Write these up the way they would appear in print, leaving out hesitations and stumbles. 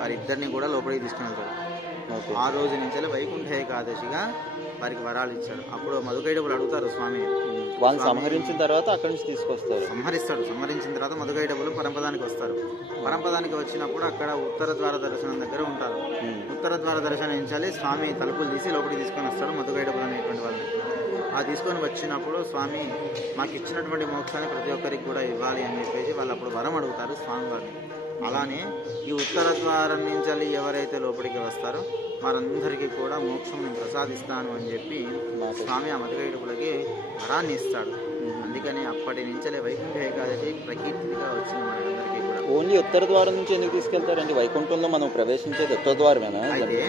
వారిద్దరిని కూడా లోపలికి తీసుకుని వెళ్తాడు. ఆ రోజు నుంచి వైకుంఠ ఏకాదశిగా వారికి వరాలు ఇచ్చాడు. అప్పుడు మధుకైటపులు అడుగుతారు స్వామి, వాళ్ళు సంహరించిన తర్వాత అక్కడి నుంచి తీసుకొస్తారు. సంహరించిన తర్వాత మధుకైటపులు పరంపదానికి వస్తారు. పరంపదానికి వచ్చినప్పుడు అక్కడ ఉత్తర ద్వార దర్శనం దగ్గర ఉంటారు. ఉత్తర ద్వార దర్శనించాలి. స్వామి తలుపులు తీసి లోపలికి తీసుకొని వస్తాడు మధుకైటపులు అనేటువంటి వాళ్ళని. ఆ తీసుకొని వచ్చినప్పుడు స్వామి మాకు ఇచ్చినటువంటి మోక్షాన్ని ప్రతి ఒక్కరికి కూడా ఇవ్వాలి అని చెప్పేసి వాళ్ళు అప్పుడు వరం అడుగుతారు స్వామివారిని. అలానే ఈ ఉత్తర ద్వారం నుంచి ఎవరైతే లోపలికి వస్తారో వారందరికీ కూడా మోక్షం నేను ప్రసాదిస్తాను అని చెప్పి స్వామి ఆ మధుకైటపులకి వరాన్ని ఇస్తాడు. అందుకని అప్పటి నుంచే వైకుంఠ ఏకాదశి ప్రకీర్తిగా వచ్చింది మనందరికీ కూడా. ఓన్లీ ఉత్తర ద్వారం నుంచి ఎందుకు తీసుకెళ్తారండి? వైకుంఠంలో మనం ప్రవేశించేది ఉత్తర ద్వారమేనా? అయితే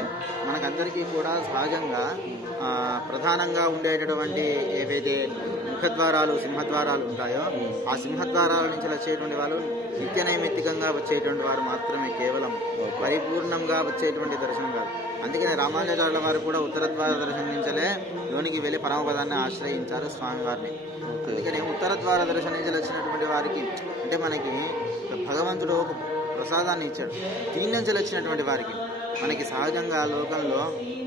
మనకందరికీ కూడా సహజంగా ప్రధానంగా ఉండేటటువంటి ఏవైతే ముఖద్వారాలు సింహద్వారాలు ఉంటాయో ఆ సింహద్వారాల నుంచి వచ్చేటువంటి వాళ్ళు నిత్య నైమిత్తికంగా వచ్చేటువంటి వారు మాత్రమే, కేవలం పరిపూర్ణంగా వచ్చేటువంటి దర్శనం కాదు. అందుకని రామానుజాచార్యుల వారు కూడా ఉత్తర ద్వార దర్శనించలే లోనికి వెళ్ళి పరమపదాన్ని ఆశ్రయించారు స్వామివారిని. అందుకని ఉత్తర ద్వార దర్శనించలు వచ్చినటువంటి వారికి అంటే మనకి భగవంతుడు ఒక ప్రసాదాన్ని ఇచ్చాడు. దీని నుంచి వచ్చినటువంటి వారికి మనకి సహజంగా లోకంలో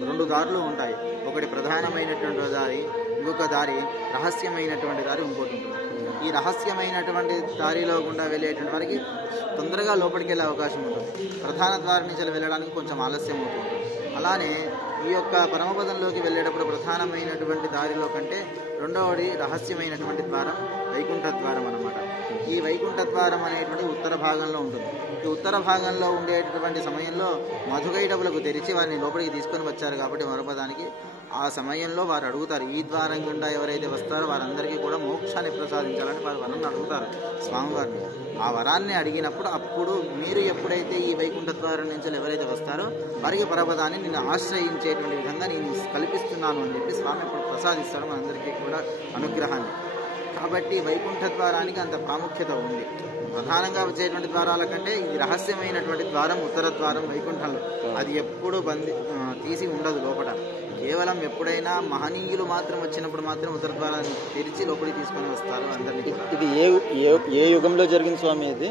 రెండు దారులు ఉంటాయి. ఒకటి ప్రధానమైనటువంటి దారి, ఇంకొక దారి రహస్యమైనటువంటి దారి ఇంకోటి ఉంటుంది. ఈ రహస్యమైనటువంటి దారిలో గుండా వెళ్ళేటువంటి వారికి తొందరగా లోపలికి వెళ్ళే అవకాశం ఉంటుంది. ప్రధాన ద్వారం నుంచి వెళ్ళడానికి కొంచెం ఆలస్యం అవుతుంది. అలానే ఈ యొక్క పరమపదంలోకి వెళ్ళేటప్పుడు ప్రధానమైనటువంటి దారిలో కంటే రెండవది రహస్యమైనటువంటి ద్వారం వైకుంఠ ద్వారం అన్నమాట. ఈ వైకుంఠ ద్వారం అనేటువంటి ఉత్తర భాగంలో ఉంటుంది. ఈ ఉత్తర భాగంలో ఉండేటటువంటి సమయంలో మధుకైటపులకు తెరిచి వారిని లోపలికి తీసుకొని వచ్చారు కాబట్టి పరమపదానికి ఆ సమయంలో వారు అడుగుతారు, ఈ ద్వారం గుండా ఎవరైతే వస్తారో వారందరికీ కూడా మోక్షాన్ని ప్రసాదించాలని వారు వరాన్ని అడుగుతారు స్వామివారిని. ఆ వరాన్ని అడిగినప్పుడు అప్పుడు మీరు ఎప్పుడైతే ఈ వైకుంఠ ద్వారం నుంచి ఎవరైతే వస్తారో వారికి పరమపదాన్ని నేను ఆశ్రయించేటువంటి విధంగా నేను కల్పిస్తున్నాను అని చెప్పి స్వామి ఇప్పుడు ప్రసాదిస్తాడు మనందరికీ కూడా అనుగ్రహాన్ని. కాబట్టి వైకుంఠ ద్వారానికి అంత ప్రాముఖ్యత ఉంది. ప్రధానంగా వచ్చేటువంటి ద్వారాల కంటే ఈ రహస్యమైనటువంటి ద్వారం ఉత్తర ద్వారం వైకుంఠంలో అది ఎప్పుడు తీసి ఉండదు లోపల. కేవలం ఎప్పుడైనా మహనీయులు మాత్రం వచ్చినప్పుడు మాత్రం ఉత్తర ద్వారాన్ని తెరిచి లోపలికి తీసుకొని వస్తారు అందరినీ. ఇది ఏ యుగంలో జరిగింది స్వామి? ఇది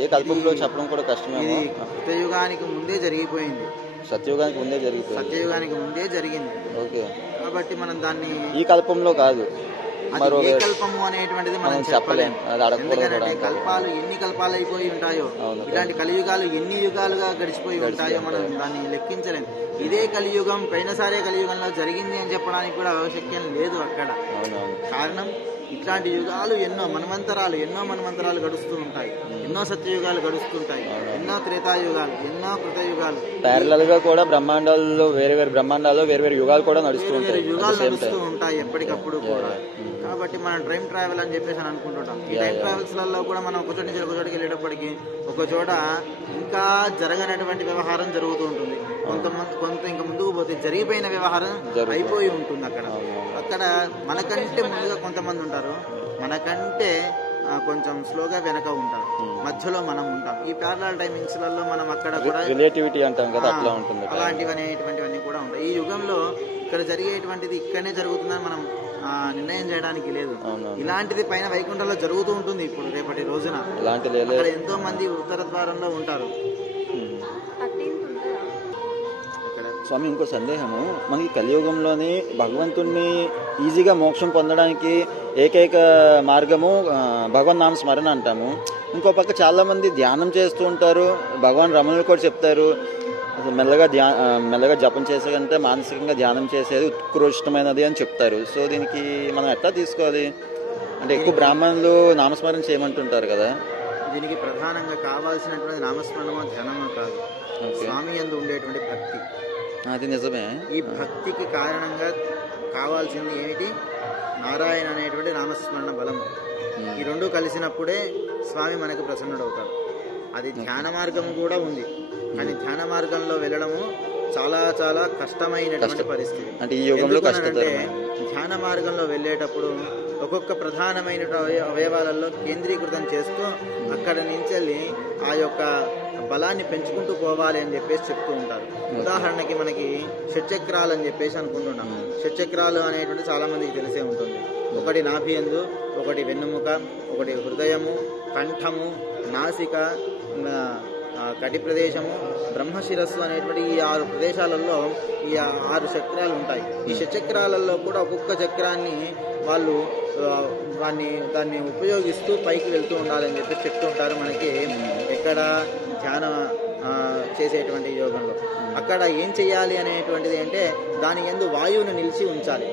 ఏ కల్పంలో చెప్పడం కూడా కష్టమే. కృతయుగానికి ముందే జరిగిపోయింది. సత్యయుగానికి ముందే జరిగిపోయింది. సత్యయుగానికి ముందే జరిగింది. ఓకే. కాబట్టి మనం దాన్ని ఈ కల్పంలో కాదు, ఏ కల్పము అనేటువంటిది మనం చెప్పలేము. ఎందుకంటే కల్పాలు ఎన్ని కల్పాలు అయిపోయి ఉంటాయో, ఇలాంటి కలియుగాలు ఎన్ని యుగాలుగా గడిచిపోయి ఉంటాయో మనం దాన్ని లెక్కించలేము. ఇదే కలియుగం పోయినసారే కలియుగంలో జరిగింది అని చెప్పడానికి కూడా ఆవశ్యకం లేదు అక్కడ. కారణం ఇట్లాంటి యుగాలు ఎన్నో మన్వంతరాలు గడుస్తూ ఉంటాయి. ఎన్నో సత్యయుగాలు గడుస్తుంటాయి, ఎన్నో త్రేతాయుగాలు, ఎన్నో కృతయుగాలు. ప్యారలల్ గా కూడా బ్రహ్మాండాల్లో వేరే వేరే యుగాలు కూడా నడుస్తూ ఉంటాయి ఎప్పటికప్పుడు కూడా. కాబట్టి మనం టైం ట్రావెల్ అని చెప్పేసి అని అనుకుంటుంటాం. ఈ టైం ట్రావెల్స్ లలో కూడా మనం ఒక చోట నుంచి ఒక చోటకి వెళ్ళేటప్పటికి ఒక చోట ఇంకా జరగనటువంటి వ్యవహారం జరుగుతూ ఉంటుంది. కొంత ఇంకా ముందుకు పోతే జరిగిపోయిన వ్యవహారం అయిపోయి ఉంటుంది. అక్కడ మనకంటే ముందుగా కొంతమంది ఉంటారు, మనకంటే కొంచెం స్లోగా వెనక ఉంటారు, మధ్యలో మనం ఉంటాం. ఈ ప్యారలల్ టైమింగ్స్ లలో మనం అక్కడ కూడా రిలేటివిటీ అంటాం కదా, అట్లా ఉంటుంది. అలాంటివన్నీ కూడా ఉంటాయి. ఈ యుగంలో ఇక్కడ జరిగేటువంటిది ఇక్కడనే జరుగుతుందని మనం నిర్ణయం చేయడానికి లేదు. ఇలాంటిది పైన వైకుంఠంలో జరుగుతూ ఉంటుంది. ఇప్పుడు రేపటి రోజున అక్కడ ఎంతో మంది ఉత్తర ద్వారంలో ఉంటారు. స్వామి, ఇంకో సందేహము, మనకి కలియుగంలోని భగవంతుణ్ణి ఈజీగా మోక్షం పొందడానికి ఏకైక మార్గము భగవన్ నామ స్మరణ అంటాము. ఇంకో పక్క చాలా మంది ధ్యానం చేస్తూ ఉంటారు. భగవాన్ రమణులు కూడా చెప్తారు, మెల్లగా జపం చేసే కంటే మానసికంగా ధ్యానం చేసేది ఉత్కృష్టమైనది అని చెప్తారు. సో దీనికి మనం ఎట్లా తీసుకోవాలి? అంటే ఎక్కువ బ్రాహ్మణులు నామస్మరణ చేయమంటుంటారు కదా. దీనికి ప్రధానంగా కావాల్సినటువంటి నామస్మరణమో ధ్యానమో కాదు, స్వామి యందు ఉండేటువంటి భక్తి. అది నిజమే. ఈ భక్తికి కారణంగా కావాల్సింది ఏమిటి? నారాయణ అనేటువంటి నామస్మరణ బలం. ఈ రెండు కలిసినప్పుడే స్వామి మనకు ప్రసన్నుడవుతాడు. అది ధ్యాన మార్గం కూడా ఉంది, కానీ ధ్యాన మార్గంలో వెళ్ళడము చాలా చాలా కష్టమైనటువంటి పరిస్థితి. అంటే ఈ యుగంలో ధ్యాన మార్గంలో వెళ్ళేటప్పుడు ఒక్కొక్క ప్రధానమైన అవయవాలలో కేంద్రీకృతం చేస్తూ అక్కడ నుంచి ఆ యొక్క బలాన్ని పెంచుకుంటూ పోవాలి అని చెప్పేసి చెప్తూ ఉంటారు. ఉదాహరణకి మనకి షట్చక్రాలు అని చెప్పేసి అనుకుంటున్నాం. షట్చక్రాలు అనేటువంటి చాలా మందికి తెలిసే ఉంటుంది. ఒకటి నాభియందు, ఒకటి వెన్నుముక, ఒకటి హృదయము, కంఠము, నాసిక, కటి ప్రదేశము, బ్రహ్మశిరస్సు అనేటువంటి ఈ 6 ప్రదేశాలలో ఈ 6 చక్రాలు ఉంటాయి. ఈ షట్చక్రాలలో కూడా ఒక్కొక్క చక్రాన్ని వాళ్ళు దాన్ని ఉపయోగిస్తూ పైకి వెళ్తూ ఉండాలని చెప్పి చెప్తూ ఉంటారు మనకి ఎక్కడ ధ్యాన చేసేటువంటి యోగంలో. అక్కడ ఏం చెయ్యాలి అనేటువంటిది అంటే దాని యందు వాయువును నిలిచి ఉంచాలి.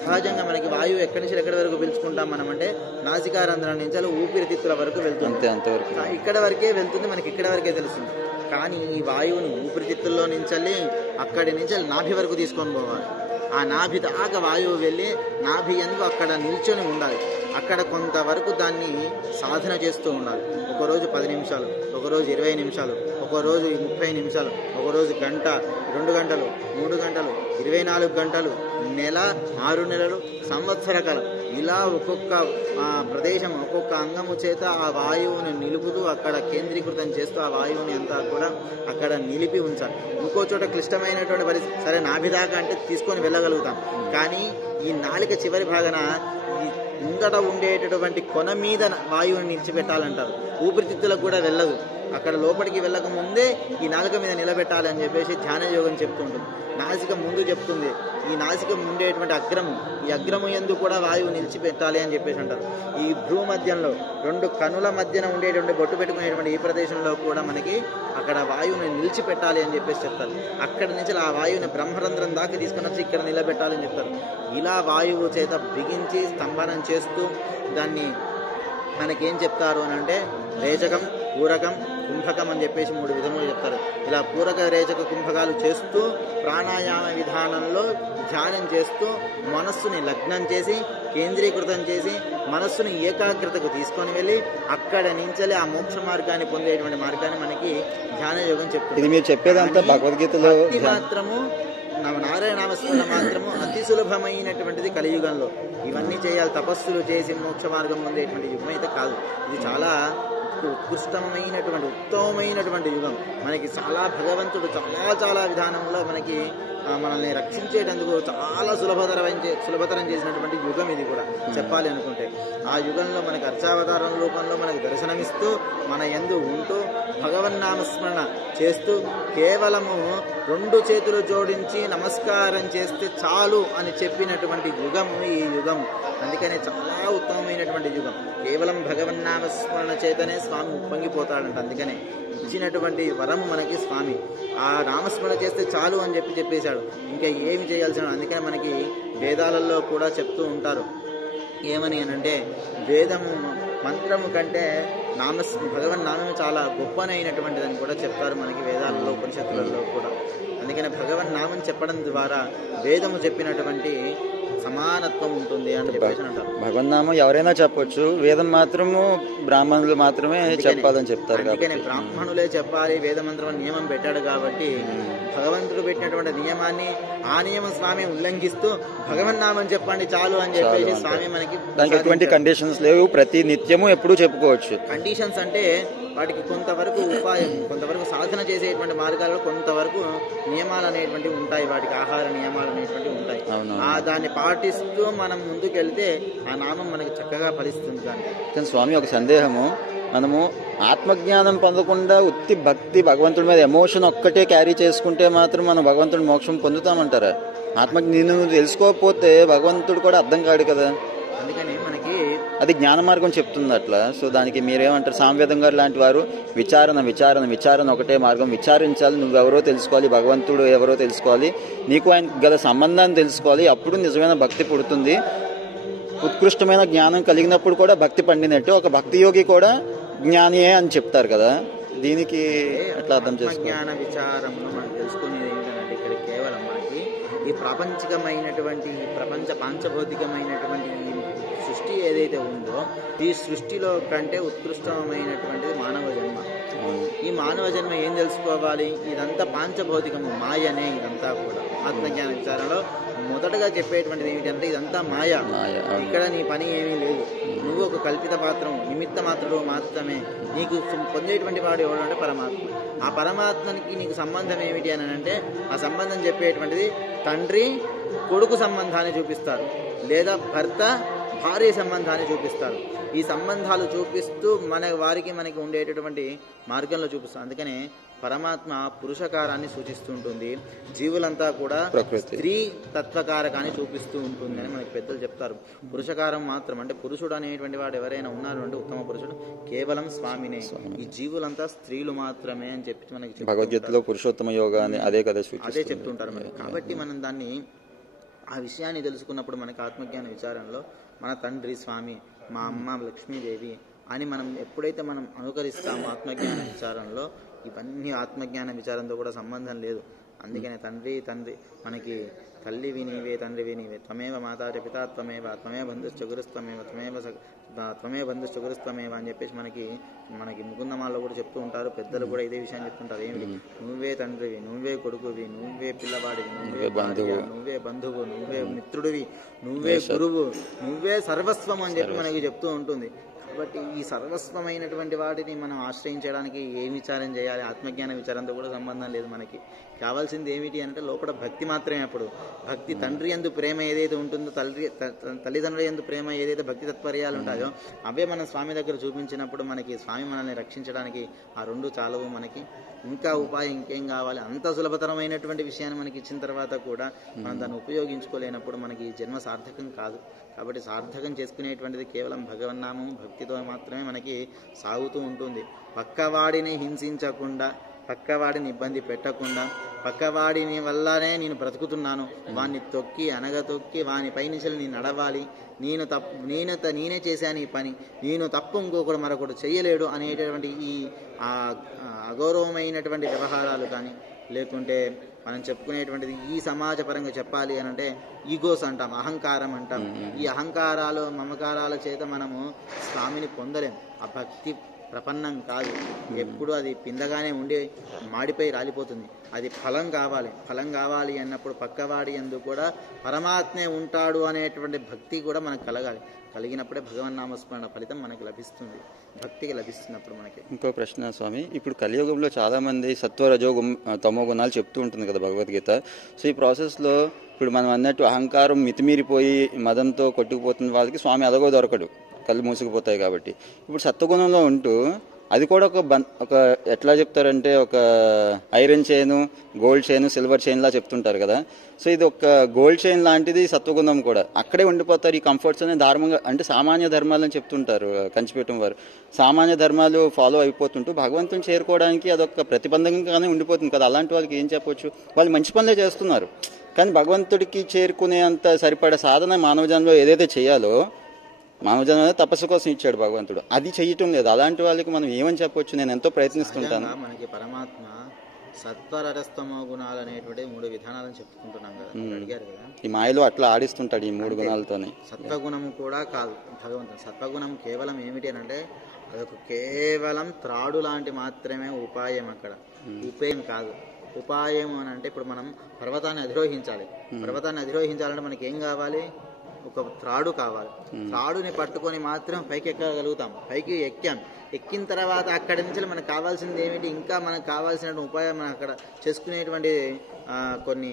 సహజంగా మనకి వాయువు ఎక్కడి నుంచి ఎక్కడి వరకు పీల్చుకుంటాం మనం అంటే నాసికారంధ్రం నుంచి ఊపిరితిత్తుల వరకు వెళ్తుంది. అంతవరకు ఇక్కడ వరకే వెళ్తుంది, మనకి ఇక్కడ వరకే తెలుస్తుంది. కానీ ఈ వాయువును ఊపిరితిత్తుల్లో నుంచి అక్కడి నుంచి నాభి వరకు తీసుకొని పోవాలి. ఆ నాభి దాకా వాయువు వెళ్ళి నాభి యందు అక్కడ నిల్చొని ఉండాలి. అక్కడ కొంతవరకు దాన్ని సాధన చేస్తూ ఉండాలి. ఒకరోజు 10 నిమిషాలు, ఒకరోజు 20 నిమిషాలు, ఒకరోజు 30 నిమిషాలు, ఒకరోజు గంట, 2 గంటలు, 3 గంటలు, 24 గంటలు, నెల, 6 నెలలు, సంవత్సర కాలం, ఇలా ఒక్కొక్క ప్రదేశం ఒక్కొక్క అంగము చేత ఆ వాయువుని నిలుపుతూ అక్కడ కేంద్రీకృతం చేస్తూ ఆ వాయువుని అంతా కూడా అక్కడ నిలిపి ఉంచాలి. ఇంకో చోట క్లిష్టమైనటువంటి పరిస్థితి, సరే నాభిదాకా అంటే తీసుకొని వెళ్ళగలుగుతాం, కానీ ఈ నాలిక చివరి భాగన ముందట ఉండేటటువంటి కొన మీద వాయువుని నిలిచిపెట్టాలంటారు. ఊపిరితిత్తులకు కూడా వెళ్ళదు. అక్కడ లోపలికి వెళ్ళక ముందే ఈ నాలుక మీద నిలబెట్టాలి అని చెప్పేసి ధ్యాన యోగం చెప్తూ ఉంటుంది. నాసిక ముందు చెప్తుంది, ఈ నాసిక ఉండేటువంటి అగ్రము, ఈ అగ్రము యందు కూడా వాయువు నిలిచిపెట్టాలి అని చెప్పేసి అంటారు. ఈ భ్రూ మధ్యంలో 2 కనుల మధ్యన ఉండేటువంటి బొట్టు పెట్టుకునేటువంటి ఈ ప్రదేశంలో కూడా మనకి అక్కడ వాయువుని నిలిచిపెట్టాలి అని చెప్పేసి చెప్తారు. అక్కడి నుంచి ఆ వాయువుని బ్రహ్మరంధ్రం దాకా తీసుకుని వచ్చి ఇక్కడ నిలబెట్టాలని చెప్తారు. ఇలా వాయువు చేత బిగించి స్తంభనం చేస్తూ దాన్ని మనకేం చెప్తారు అని అంటే రేచకం, పూరకం, కుంభకం అని చెప్పేసి 3 విధములు చెప్తారు. ఇలా పూరక, రేచక, కుంభకాలు చేస్తూ ప్రాణాయామ విధానంలో ధ్యానం చేస్తూ మనస్సుని లగ్నం చేసి కేంద్రీకృతం చేసి మనస్సుని ఏకాగ్రతకు తీసుకొని వెళ్ళి అక్కడ నుంచి ఆ మోక్ష మార్గాన్ని పొందేటువంటి మార్గాన్ని మనకి ధ్యాన యోగం చెప్తుంది. ఇది మీరు చెప్పేదంతా భగవద్గీతలో మాత్రము నారాయణ నామస్మరణ మాత్రము అతి సులభమైనటువంటిది కలియుగంలో. ఇవన్నీ చేయాలి, తపస్సులు చేసి మోక్ష మార్గం పొందేటువంటి యుగం అయితే కాదు. ఇది చాలా ఉత్కృష్టమైనటువంటి ఉత్తమమైనటువంటి యుగం. మనకి చాలా భగవంతుడు చాలా విధానంలో మనకి మనల్ని రక్షించేటందుకు చాలా సులభతరం చేసినటువంటి యుగం ఇది కూడా చెప్పాలి అనుకుంటే. ఆ యుగంలో మనకి అర్చావతారం రూపంలో మనకు దర్శనమిస్తూ మన యందు ఉంటూ భగవన్నామస్మరణ చేస్తూ కేవలము 2 చేతులు జోడించి నమస్కారం చేస్తే చాలు అని చెప్పినటువంటి యుగము ఈ యుగం. అందుకనే చాలా ఉత్తమమైనటువంటి యుగం. కేవలం భగవన్నామస్మరణ చేతనే స్వామి ఉప్పొంగిపోతాడంట. అందుకనే ఇచ్చినటువంటి వరం మనకి స్వామి. ఆ నామస్మరణ చేస్తే చాలు అని చెప్పేశాడు, ఇంకా ఏమి చేయాల్సిన. అందుకనే మనకి వేదాలలో కూడా చెప్తూ ఉంటారు ఏమని అనంటే, వేదము మంత్రము కంటే భగవన్ నామం చాలా గొప్పనైనటువంటిదని కూడా చెప్తారు మనకి వేదాలలో, ఉపనిషత్తులలో కూడా. అందుకనే భగవన్ నామం చెప్పడం ద్వారా వేదము చెప్పినటువంటి సమానత్వం ఉంటుంది అని చెప్పేసి అంటారు. భగవన్నామం ఎవరైనా చెప్పొచ్చు, వేదం మాత్రము బ్రాహ్మణులు మాత్రమే చెప్పాలని చెప్తారు. అందుకనే బ్రాహ్మణులే చెప్పాలి, వేదమంత్రం నియమం పెట్టాడు కాబట్టి భగవంతుడు పెట్టినటువంటి నియమాన్ని ఆ నియమం స్వామి ఉల్లంఘిస్తూ భగవన్నామం చెప్పండి చాలు అని చెప్పేసి స్వామి మనకి. దానికి ఎటువంటి కండిషన్స్ లేవు, ప్రతి నిత్యము ఎప్పుడు చెప్పుకోవచ్చు. కండిషన్స్ అంటే వాటికి కొంతవరకు ఉపాయం, కొంతవరకు సాధన చేసేటువంటి మార్గాల్లో కొంతవరకు నియమాలు అనేటువంటివి ఉంటాయి, వాటికి ఆహార నియమాలు అనేటువంటివి ఉంటాయి. దాన్ని పాటిస్తూ మనం ముందుకెళ్తే ఆ నామం మనకి చక్కగా ఫలిస్తుంది. కానీ స్వామి ఒక సందేహము, మనము ఆత్మజ్ఞానం పొందకుండా ఉత్తి భక్తి భగవంతుడి మీద ఎమోషన్ ఒక్కటే క్యారీ చేసుకుంటే మాత్రం మనం భగవంతుడి మోక్షం పొందుతామంటారా? నేను తెలుసుకోకపోతే భగవంతుడు కూడా అర్థం కాడు కదా. అందుకని మనకి అది జ్ఞాన మార్గం చెప్తుంది అట్లా. సో దానికి మీరేమంటారు? సామవేదం గారు లాంటి వారు విచారణ ఒకటే మార్గం, విచారించాలి, నువ్వెవరో తెలుసుకోవాలి, భగవంతుడు ఎవరో తెలుసుకోవాలి, నీకు ఆయన గల సంబంధాన్ని తెలుసుకోవాలి, అప్పుడు నిజమైన భక్తి పుడుతుంది. ఉత్కృష్టమైన జ్ఞానం కలిగినప్పుడు కూడా భక్తి పండినట్టు ఒక భక్తి యోగి కూడా జ్ఞానియే అని చెప్తారు కదా. దీనికి ఎట్లా అర్థం చేసుకోవాలి? జ్ఞాన విచారంలో మనం తెలుసుకునేది ఏంటంటే ఇక్కడ కేవలం మనకి ఈ ప్రాపంచికమైనటువంటి ప్రపంచ పాంచభౌతికమైనటువంటి సృష్టి ఏదైతే ఉందో ఈ సృష్టిలో కంటే ఉత్కృష్టమైనటువంటిది మానవ జన్మ. ఈ మానవ జన్మ ఏం తెలుసుకోవాలి? ఇదంతా పాంచభౌతికము, మాయనే ఇదంతా కూడా. ఆత్మజ్ఞాన విచారంలో మొదటగా చెప్పేటువంటిది ఏమిటంటే ఇదంతా మాయ, ఇక్కడ నీ పని ఏమీ లేదు, నువ్వు ఒక కల్పిత పాత్రం, నిమిత్త మాత్రుడు మాత్రమే. నీకు పొందేటువంటి వాడు ఎవడు అంటే పరమాత్మ. ఆ పరమాత్మనికి నీకు సంబంధం ఏమిటి అని అంటే ఆ సంబంధం చెప్పేటువంటిది తండ్రి కొడుకు సంబంధాన్ని చూపిస్తారు, లేదా భర్త భార్య సంబంధాన్ని చూపిస్తారు. ఈ సంబంధాలు చూపిస్తూ వారికి మనకి ఉండేటటువంటి మార్గంలో చూపిస్తారు. అందుకనే పరమాత్మ పురుషకారాన్ని సూచిస్తూ ఉంటుంది, జీవులంతా కూడా స్త్రీ తత్వకారకాన్ని చూపిస్తూ ఉంటుంది అని మనకి పెద్దలు చెప్తారు. పురుషకారం మాత్రం అంటే పురుషుడు అనేటువంటి వాడు ఎవరైనా ఉన్నారు అంటే ఉత్తమ పురుషుడు కేవలం స్వామినే. ఈ జీవులంతా స్త్రీలు మాత్రమే అని చెప్పి మనకి భగవద్గీతలో పురుషోత్తమ యోగా అని అదే చెప్తుంటారు మనకి. కాబట్టి మనం దాన్ని ఆ విషయాన్ని తెలుసుకున్నప్పుడు మనకి ఆత్మజ్ఞాన విచారంలో మన తండ్రి స్వామి, మా అమ్మ లక్ష్మీదేవి అని మనం ఎప్పుడైతే మనం అనుకరిస్తామో ఆత్మజ్ఞాన విచారంలో, ఇవన్నీ ఆత్మజ్ఞాన విచారంతో కూడా సంబంధం లేదు. అందుకనే తండ్రి మనకి తల్లివి నీవే, తండ్రివి నీవే, త్వమేవ మాతాచ పితా త్వమేవ, త్వమే బంధుశ్చ గురుస్తమేవ, త్వమే బంధుశ్చ గురుస్తమేవ అని చెప్పేసి మనకి ముకుందమాల్లో కూడా చెప్తూ ఉంటారు. పెద్దలు కూడా ఇదే విషయాన్ని చెప్తుంటారు. ఏమిటి? నువ్వే తండ్రివి, నువ్వే కొడుకువి, నువ్వే పిల్లవాడివి, నువ్వే భార్య, నువ్వే బంధువు, నువ్వే మిత్రుడివి, నువ్వే గురువు, నువ్వే సర్వస్వం అని చెప్పి మనకి చెప్తూ ఉంటుంది. కాబట్టి ఈ సర్వస్వమైనటువంటి వాటిని మనం ఆశ్రయించడానికి ఏం విచారం చేయాలి? ఆత్మజ్ఞాన విచారంతో కూడా సంబంధం లేదు. మనకి కావాల్సింది ఏమిటి అంటే లోపల భక్తి మాత్రమే. అప్పుడు భక్తి, తండ్రి యందు ప్రేమ ఏదైతే ఉంటుందో, తల్లిదండ్రుల యందు ప్రేమ ఏదైతే భక్తి తత్పర్యాలు ఉంటాయో అవే మనం స్వామి దగ్గర చూపించినప్పుడు మనకి స్వామి మనల్ని రక్షించడానికి ఆ రెండు చాలవు. మనకి ఇంకా ఉపాయం ఇంకేం కావాలి? అంత సులభతరమైనటువంటి విషయాన్ని మనకి ఇచ్చిన తర్వాత కూడా మనం దాన్ని ఉపయోగించుకోలేనప్పుడు మనకి జన్మ సార్థకం కాదు. కాబట్టి సార్థకం చేసుకునేటువంటిది కేవలం భగవన్నామం భక్తితో మాత్రమే మనకి సాగుతూ ఉంటుంది. పక్కవాడిని హింసించకుండా, పక్కవాడిని ఇబ్బంది పెట్టకుండా, పక్కవాడిని వల్లనే నేను బ్రతుకుతున్నాను, వాడిని తొక్కి అనగతొక్కి వాని పైనుంచి నేను నడవాలి, నేనే చేశాను ఈ పని, నేను తప్పు ఇంకొకడు మరొకడు చేయలేడు అనేటటువంటి ఈ అగౌరవమైనటువంటి వ్యవహారాలు కానీ, లేకుంటే మనం చెప్పుకునేటువంటిది ఈ సమాజపరంగా చెప్పాలి అని అంటే ఈగోస్ అంటాం, అహంకారం అంటాం. ఈ అహంకారాలు మమకారాల చేత మనము స్వామిని పొందలేం. ఆ భక్తి ప్రపన్నం కాదు. ఎప్పుడు అది పిందగానే ఉండి మాడిపోయి రాలిపోతుంది. అది ఫలం కావాలి అన్నప్పుడు పక్కవాడి యందు కూడా పరమాత్మే ఉంటాడు అనేటువంటి భక్తి కూడా మనకు కలగాలి. కలిగినప్పుడే భగవన్నామస్మరణ ఫలితం మనకు లభిస్తుంది, భక్తికి లభిస్తున్నప్పుడు మనకి. ఇంకో ప్రశ్న స్వామి, ఇప్పుడు కలియుగంలో చాలా మంది సత్వరజో తమో గుణాలు చెప్తూ ఉంటుంది కదా భగవద్గీత. సో ఈ ప్రాసెస్లో ఇప్పుడు మనం అన్నట్టు అహంకారం మితిమీరిపోయి మదంతో కొట్టుకుపోతున్న వాళ్ళకి స్వామి అదగో దొరకడు, కళ్ళు మూసుకుపోతాయి. కాబట్టి ఇప్పుడు సత్వగుణంలో ఉంటూ అది కూడా ఒక ఎట్లా చెప్తారంటే ఒక iron chain, gold chain, silver chain లా చెప్తుంటారు కదా. సో ఇది ఒక గోల్డ్ చైన్ లాంటిది సత్వగుణం కూడా. అక్కడే ఉండిపోతారు. ఈ కంఫర్ట్స్ అనే ధర్మంగా అంటే సామాన్య ధర్మాలని చెప్తుంటారు కంచిపేటం వారు. సామాన్య ధర్మాలు ఫాలో అయిపోతుంటూ భగవంతుని చేరుకోవడానికి అదొక ప్రతిబంధకంగానే ఉండిపోతుంది కదా. అలాంటి వాళ్ళకి ఏం చెప్పొచ్చు? వాళ్ళు మంచి పనులే చేస్తున్నారు, కానీ భగవంతుడికి చేరుకునే అంత సరిపడే సాధన మానవ జన్మలో ఏదైతే చేయాలో, మానవ జన్మ తపస్సు కోసం ఇచ్చాడు భగవంతుడు, అది చెయ్యటం లేదు. అలాంటి వాళ్ళకి మనం ఏమని చెప్పొచ్చు? నేను ఎంతో ప్రయత్నిస్తుంటాను. మనకి పరమాత్మ సత్వరజస్తమో గుణాలు అనేటువంటి 3 విధానాలను చెప్పుకుంటున్నాం కదా, అడిగారు కదా. ఈ మాయలో అట్లా ఆడిస్తుంటాడు ఈ 3 గుణాలతోనే. సత్వగుణం కూడా కాదు భగవంతుడు. సత్వగుణం కేవలం ఏమిటి అంటే అదొక కేవలం త్రాడు లాంటి మాత్రమే ఉపాయం. అక్కడ ఉపాయం కాదు. ఉపాయం అని అంటే ఇప్పుడు మనం పర్వతాన్ని అధిరోహించాలి. పర్వతాన్ని అధిరోహించాలంటే మనకి ఏం కావాలి? ఒక త్రాడు కావాలి. త్రాడుని పట్టుకొని మాత్రం పైకి ఎక్కగలుగుతాం. పైకి ఎక్కిన తర్వాత అక్కడి నుంచి మనకు కావాల్సింది ఏమిటి? ఇంకా మనకు కావాల్సిన ఉపాయం మనం అక్కడ చేసుకునేటువంటి కొన్ని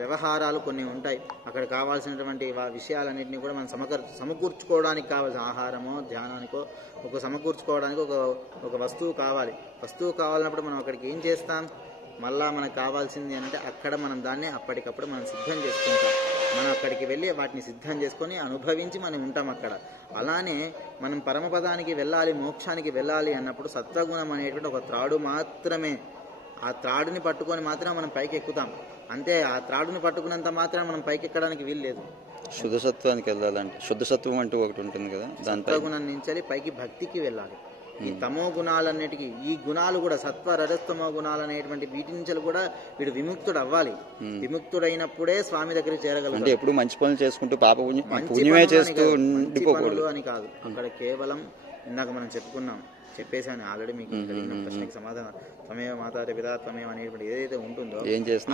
వ్యవహారాలు కొన్ని ఉంటాయి. అక్కడ కావాల్సినటువంటి విషయాలన్నింటినీ కూడా మనం సమకూర్చుకోవడానికి కావాల్సిన ఆహారమో ధ్యానానికో సమకూర్చుకోవడానికి ఒక వస్తువు కావాలి. వస్తువు కావాలన్నప్పుడు మనం అక్కడికి ఏం చేస్తాం? మళ్ళా మనకు కావాల్సింది అంటే అక్కడ మనం దాన్ని అప్పటికప్పుడు మనం సిద్ధం చేసుకుంటాం. మనం అక్కడికి వెళ్ళి వాటిని సిద్ధం చేసుకొని అనుభవించి మనం ఉంటాం అక్కడ. అలానే మనం పరమపదానికి వెళ్ళాలి, మోక్షానికి వెళ్ళాలి అన్నప్పుడు సత్వగుణం అనేటువంటి ఒక త్రాడు మాత్రమే. ఆ త్రాడుని పట్టుకొని మాత్రం మనం పైకి ఎక్కుతాం అంతే. ఆ త్రాడుని పట్టుకున్నంత మాత్రం మనం పైకి ఎక్కడానికి వీలు లేదు. శుద్ధ సత్వానికి వెళ్ళాలంటే శుద్ధ సత్వం అంటూ ఒకటి ఉంటుంది కదా, సత్వగుణం నుంచి పైకి భక్తికి వెళ్ళాలి. ఈ తమో గుణాలన్నిటికీ ఈ గుణాలు కూడా సత్వ రజస్తమో గుణాలు అనేటువంటి వీటి నుంచి కూడా వీడు విముక్తుడు అవ్వాలి. విముక్తుడైనప్పుడే స్వామి దగ్గరికి చేరగలరు. అంటే ఎప్పుడు మంచి పనులు చేసుకుంటూ పాప పుణ్యమే చేస్తూ ఉండిపోకూడదు అని కాదు. అక్కడ కేవలం ఇందాక మనం చెప్పేసాను ఆల్రెడీ మీకు ప్రశ్నకి సమాధానం. త్వమేవ మాతాచ పితా త్వమేవ అనేటువంటి ఏదైతే ఉంటుందో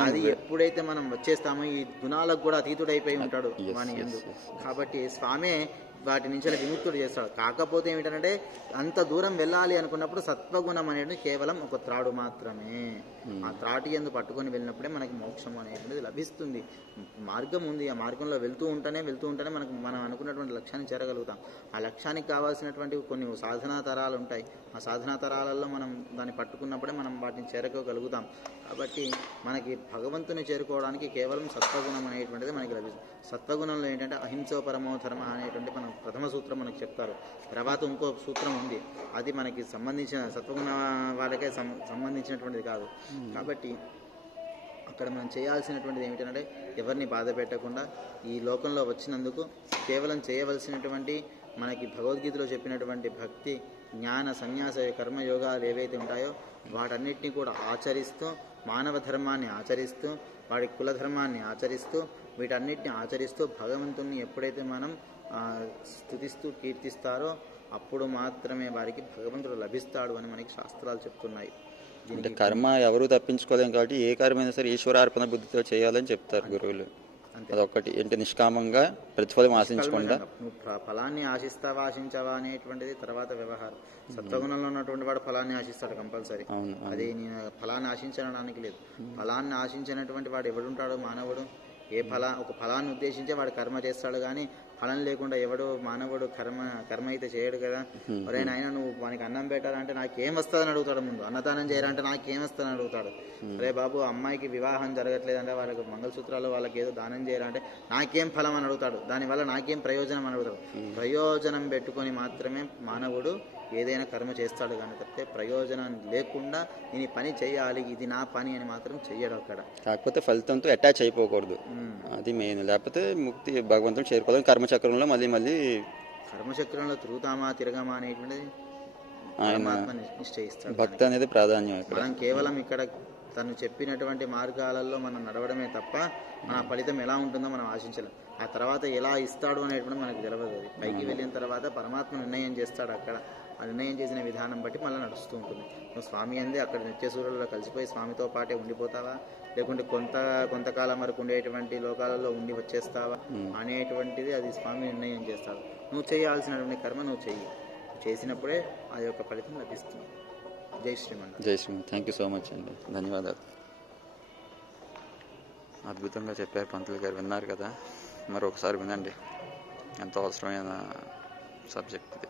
అది ఎప్పుడైతే మనం వచ్చేస్తామో ఈ గుణాలకు కూడా అతీతుడైపోయి ఉంటాడు వాని యందు. కాబట్టి స్వామే వాటి నుంచి విముక్తుడు చేస్తాడు. కాకపోతే ఏమిటంటే అంత దూరం వెళ్ళాలి అనుకున్నప్పుడు సత్వగుణం అనేది కేవలం ఒక త్రాడు మాత్రమే. ఆ త్రాటి యందు పట్టుకొని వెళ్ళినప్పుడే మనకి మోక్షం అనేటువంటిది లభిస్తుంది. మార్గం ఉంది, ఆ మార్గంలో వెళ్తూ ఉంటేనే మనకు మనం అనుకున్నటువంటి లక్ష్యాన్ని చేరగలుగుతాం. ఆ లక్ష్యానికి కావాల్సినటువంటి కొన్ని సాధనా తరాలు ఉంటాయి. ఆ సాధనా తరాలలో మనం దాన్ని పట్టుకున్నప్పుడే మనం వాటిని చేరుకోగలుగుతాం. కాబట్టి మనకి భగవంతుని చేరుకోవడానికి కేవలం సత్వగుణం అనేటువంటిది మనకి లభిస్తుంది. సత్వగుణంలో ఏంటంటే అహింసో పరమో ధర్మ అనేటువంటి మనం ప్రథమ సూత్రం మనకు చెప్తారు. తర్వాత ఇంకో సూత్రం ఉంది, అది మనకి సంబంధించిన సత్వగుణ వాళ్ళకే సంబంధించినటువంటిది కాదు. కాబట్టి అక్కడ మనం చేయాల్సినటువంటిది ఏమిటంటే ఎవరిని బాధ పెట్టకుండా ఈ లోకంలో వచ్చినందుకు కేవలం చేయవలసినటువంటి మనకి భగవద్గీతలో చెప్పినటువంటి భక్తి, జ్ఞాన, సన్యాస, కర్మయోగాలు ఏవైతే ఉంటాయో వాటన్నిటినీ కూడా ఆచరిస్తూ, మానవ ధర్మాన్ని ఆచరిస్తూ, వాడి కులధర్మాన్ని ఆచరిస్తూ, వీటన్నిటిని ఆచరిస్తూ భగవంతుణ్ణి ఎప్పుడైతే మనం స్తుతిస్తూ కీర్తిస్తారో అప్పుడు మాత్రమే వారికి భగవంతుడు లభిస్తాడు అని మనకి శాస్త్రాలు చెప్తున్నాయి. అంటే కర్మ ఎవరు తప్పించుకోలేము కాబట్టి ఏ కర్మైనా సరే ఈశ్వరార్పణ బుద్ధితో చేయాలని చెప్తారు గురువులు. అదొక్కటి ఏంటి, నిష్కామంగా ప్రతిఫలం ఆశించకుండా. నువ్వు ఫలాన్ని ఆశిస్తావా ఆశించావా అనేటువంటిది తర్వాత వ్యవహారం. సత్వగుణంలో ఉన్నటువంటి వాడు ఫలాన్ని ఆశిస్తాడు కంపల్సరీ. అది నేను ఫలాన్ని ఆశించడానికి లేదు. ఫలాన్ని ఆశించినటువంటి వాడు ఎవడుంటాడు మానవుడు? ఒక ఫలాన్ని ఉద్దేశించే వాడు కర్మ చేస్తాడు, కానీ ఫలం లేకుండా ఎవడు మానవుడు కర్మ అయితే చేయడు కదా. ఎవరైనా అయినా నువ్వు వానికి అన్నం పెట్టాలంటే నాకేం వస్తుందని అడుగుతాడు. ముందు అన్నదానం చేయాలంటే నాకేం వస్తుందని అడుగుతాడు. అరే బాబు, అమ్మాయికి వివాహం జరగట్లేదంటే వాళ్ళకి మంగళసూత్రాలు వాళ్ళకి ఏదో దానం చేయాలంటే నాకేం ఫలం అని అడుగుతాడు. దానివల్ల నాకేం ప్రయోజనం అని అడుగుతాడు. ప్రయోజనం పెట్టుకొని మాత్రమే మానవుడు ఏదైనా కర్మ చేస్తాడు, కానీ తప్పితే ప్రయోజనం లేకుండా నేను పని చేయాలి, ఇది నా పని అని మాత్రం చెయ్యడు అక్కడ. కాకపోతే ఫలితంతో అటాచ్ అయిపోకూడదు, అది మెయిన్. లేకపోతే ముక్తి భగవంతుడు చేరుకోవడం. కర్మచక్రంలో మళ్ళీ కర్మచక్రంలో తిరగమా అనేటువంటిది పరమాత్మ నిశ్చయిస్తాడు. భక్తి అనేది ప్రాధాన్యం. మనం కేవలం ఇక్కడ తను చెప్పినటువంటి మార్గాలలో మనం నడవడమే తప్ప మన ఫలితం ఎలా ఉంటుందో మనం ఆశించలేం. ఆ తర్వాత ఎలా ఇస్తాడు అనేటువంటి మనకు తెలియదు. అది పైకి వెళ్ళిన తర్వాత పరమాత్మ నిర్ణయం చేస్తాడు. అక్కడ ఆ నిర్ణయం చేసిన విధానం బట్టి మళ్ళీ నడుస్తూ ఉంటుంది. నువ్వు స్వామి అంది అక్కడ నిత్య సూర్యులలో కలిసిపోయి స్వామితో పాటే ఉండిపోతావా, లేకుంటే కొంతకాలం వరకు ఉండేటువంటి లోకాలలో ఉండి వచ్చేస్తావా అనేటువంటిది అది స్వామి నిర్ణయం చేస్తాడు. నువ్వు చేయాల్సినటువంటి కర్మ నువ్వు చెయ్యి, చేసినప్పుడే ఆ యొక్క ఫలితం లభిస్తుంది. జై శ్రీమన్. జై Shriman. Thank you so much అండి, ధన్యవాదాలు. అద్భుతంగా చెప్పారు పంతులు గారు, విన్నారు కదా. మరొకసారి వినండి, ఎంతో అవసరమైన సబ్జెక్ట్ ఇది.